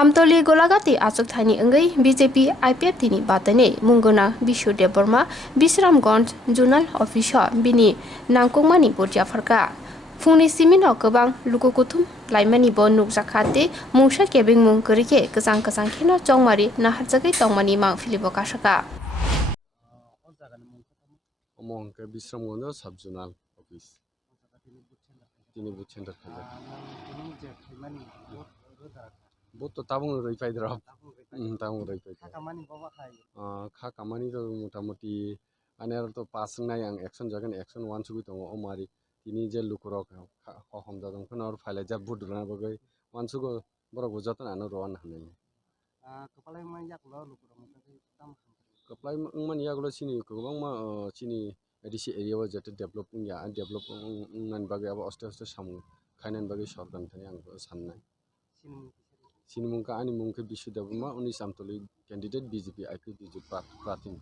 Amtoli golagati asuk thani engai BJP IPF tini batane mungona Bishudev Burma Bisramganj Zonal Office bini nangkongmani borja farka fungni simino gobang lukukutum laimani bo nukjakhate mungsa kebing mung korike kesang kheno chongmari naharjagai tongmani mang filibo kasaka Omong ke Bisramganj Sub Zonal Office. Tini booth center khaja. Booth to tabung roi pai drop. Tabung roi pai. Kha kamani to motamoti aner to passing na yang action jagan action 1 subi tongo omari tini je lukurok kha homda dong khana or file ja booth rana bagai 1 sugo borok bujatan anu roan hanai. Kepala yang yak lo lukurok mutasi tam. Keplai man yagulo sini kobang ma sini edisi area wa jate developing ya develop nan bagai aba oste samu khainan bagai sorgan thani ang sannai sini mungka ani mungke Bishudev Burma uni samtoli candidate BJP IP BJP pratin